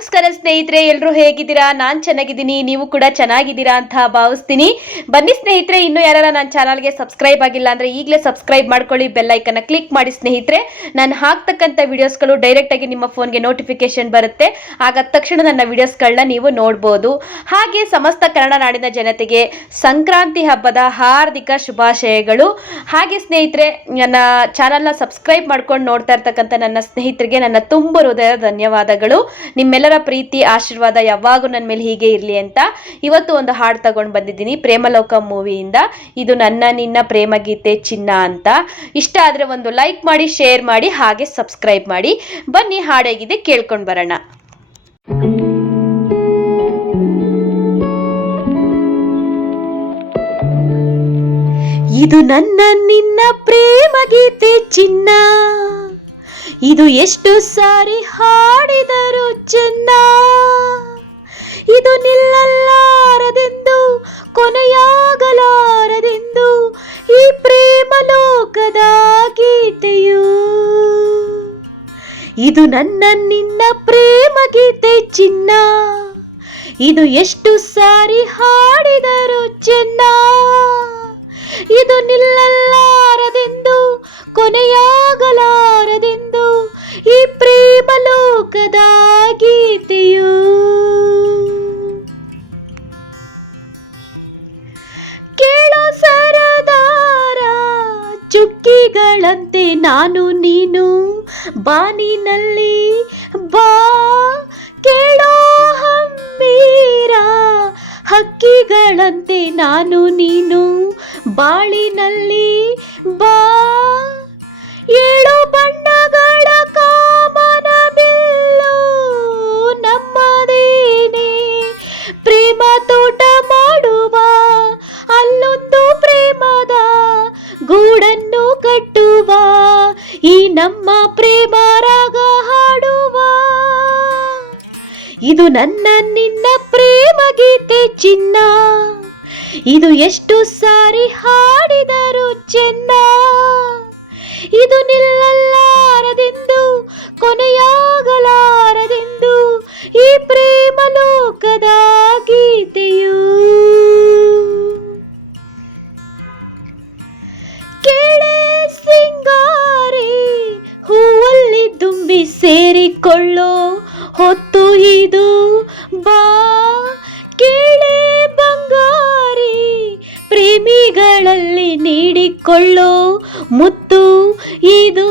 ನಮಸ್ಕಾರ ಸ್ನೇಹಿತರೆ, ಎಲ್ಲರೂ ಹೇಗಿದ್ದೀರಾ? ನಾನು ಚೆನ್ನಾಗಿದ್ದೀನಿ, ನೀವು ಕೂಡ ಚೆನ್ನಾಗಿದ್ದೀರಾ ಅಂತ ಭಾವಿಸ್ತೀನಿ. ಬನ್ನಿ ಸ್ನೇಹಿತರೆ, ಇನ್ನೂ ಯಾರು ನನ್ನ ಚಾನಲ್ಗೆ ಸಬ್ಸ್ಕ್ರೈಬ್ ಆಗಿಲ್ಲ ಅಂದರೆ ಈಗಲೇ ಸಬ್ಸ್ಕ್ರೈಬ್ ಮಾಡ್ಕೊಳ್ಳಿ, ಬೆಲ್ ಐಕನ್ನ ಕ್ಲಿಕ್ ಮಾಡಿ ಸ್ನೇಹಿತರೆ. ನಾನು ಹಾಕ್ತಕ್ಕಂಥ ವಿಡಿಯೋಸ್ಗಳು ಡೈರೆಕ್ಟಾಗಿ ನಿಮ್ಮ ಫೋನ್ಗೆ ನೋಟಿಫಿಕೇಶನ್ ಬರುತ್ತೆ. ಆಗ ತಕ್ಷಣ ನನ್ನ ವಿಡಿಯೋಸ್ಗಳನ್ನ ನೀವು ನೋಡ್ಬೋದು. ಹಾಗೆ ಸಮಸ್ತ ಕನ್ನಡ ನಾಡಿನ ಜನತೆಗೆ ಸಂಕ್ರಾಂತಿ ಹಬ್ಬದ ಹಾರ್ದಿಕ ಶುಭಾಶಯಗಳು. ಹಾಗೆ ಸ್ನೇಹಿತರೆ, ನನ್ನ ಚಾನಲ್ನ ಸಬ್ಸ್ಕ್ರೈಬ್ ಮಾಡ್ಕೊಂಡು ನೋಡ್ತಾ ಇರ್ತಕ್ಕಂಥ ನನ್ನ ಸ್ನೇಹಿತರಿಗೆ ನನ್ನ ತುಂಬ ಹೃದಯದ ಧನ್ಯವಾದಗಳು. ನಿಮ್ಮೆಲ್ಲರ ಪ್ರೀತಿ ಆಶೀರ್ವಾದ ಯಾವಾಗೂ ನನ್ನ ಮೇಲೆ ಹೀಗೆ ಇರಲಿ ಅಂತ ಇವತ್ತು ಒಂದು ಹಾಡು ತಗೊಂಡು ಬಂದಿದ್ದೀನಿ ಪ್ರೇಮಲೋಕ ಮೂವಿಯಿಂದ. ಇದು ನನ್ನ ನಿನ್ನ ಪ್ರೇಮ ಗೀತೆ ಚಿನ್ನ ಅಂತ. ಇಷ್ಟ ಆದರೆ ಒಂದು ಲೈಕ್ ಮಾಡಿ, ಶೇರ್ ಮಾಡಿ, ಹಾಗೆ ಸಬ್ಸ್ಕ್ರೈಬ್ ಮಾಡಿ. ಬನ್ನಿ ಹಾಡೇಗಿದೆ ಕೇಳ್ಕೊಂಡು ಬರೋಣ. ಇದು ನನ್ನ ನಿನ್ನ ಪ್ರೇಮ ಗೀತೆ ಚಿನ್ನ, ಇದು ಎಷ್ಟು ಸಾರಿ ಹಾಡಿದರು ಚೆನ್ನ. ಇದು ನಿಲ್ಲಲಾರದೆಂದು, ಕೊನೆಯಾಗಲಾರದೆಂದು ಈ ಪ್ರೇಮ ಲೋಕದ ಗೀತೆಯು. ಇದು ನನ್ನ ನಿನ್ನ ಪ್ರೇಮ ಗೀತೆ ಚಿನ್ನ, ಇದು ಎಷ್ಟು ಸಾರಿ ಹಾಡಿದರು ಚೆನ್ನ. ಇದು ನಿಲ್ಲಲಾರದೆಂದು, ಕೊನೆಯಾಗಲಾರದೆಂದು ಈ ಪ್ರೇಮ ಲೋಕದ ಗೀತೆಯು. ಕೇಳೋ ಸರದಾರ, ಚುಕ್ಕಿಗಳಂತೆ ನಾನು ನೀನು ಬಾನಿನಲ್ಲಿ ಬಾ. ಕೇಳೋ ಹಮ್ಮೀರ, ಹಕ್ಕಿಗಳಂತೆ ನಾನು ನೀನು ಬಾಳಿನಲ್ಲಿ ಬಾ. ಏಳು ಬಣ್ಣಗಳ ಕಾಮನ ಬಿಲ್ಲು ನಮ್ಮದೇನೆ, ಪ್ರೇಮ ತೋಟ ಮಾಡುವ ಅಲ್ಲೊಂದು ಪ್ರೇಮದ ಗೂಡನ್ನು ಕಟ್ಟುವ, ಈ ನಮ್ಮ ಪ್ರೇಮ ರಾಗ ಹಾಡುವ. ಇದು ನನ್ನ ನಿನ್ನ ಪ್ರೇಮ ಗೀತೆ ಚಿನ್ನ, ಇದು ಎಷ್ಟು ಸಾರಿ ಹಾಡಿದರು ಚೆನ್ನ. ಇದು ನಿಲ್ಲಲಾರದೆಂದು, ಕೊನೆಯಾಗಲಾರದೆಂದು ಈ ಪ್ರೇಮ ಲೋಕದ ಗೀತೆಯು. ಕೇಳೆ ಸಿಂಗಾರಿ, ಹೂವಲ್ಲಿ ತುಂಬಿ ಸೇರಿಕೊಳ್ಳೋ ಹೊತ್ತು ಇದು ಬಾ. ಕೇಳೆ ಬಂಗಾರಿ, ಪ್ರೇಮಿಗಳಲ್ಲಿ ನೀಡಿಕೊಳ್ಳೋ ಮುತ್ತು ಇದು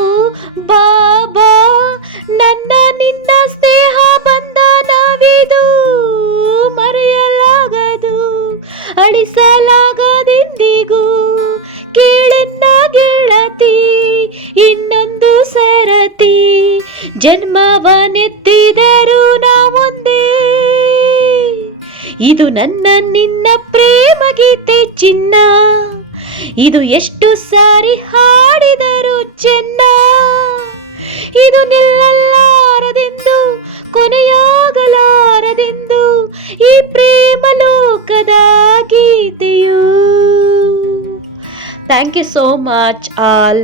ಬಾಬಾ. ನನ್ನ ನಿನ್ನ ಸ್ನೇಹ ಬಂಧನವಿದು, ಮರೆಯಲಾಗದು, ಅಳಿಸಲಾಗದೆಂದಿಗೂ. ಕೇಳೆನ್ನ ಗೆಳತಿ ಇನ್ನೊಂದು ಸರತಿ, ಜನ್ಮವನೆತ್ತಿದರೂ ನಾವೊಂದೇ. ಇದು ನನ್ನ ನಿನ್ನ ಪ್ರೇಮ ಗೀತೆ ಚಿನ್ನ, ಇದು ಎಷ್ಟು ಸಾರಿ ಹಾಡಿದರು ಚೆನ್ನ. ಇದು ನಿಲ್ಲಲಾರದೆಂದು, ಕೊನೆಯಾಗಲಾರದೆಂದು ಈ ಪ್ರೇಮ ಲೋಕದ ಗೀತೆಯು. Thank you so much all.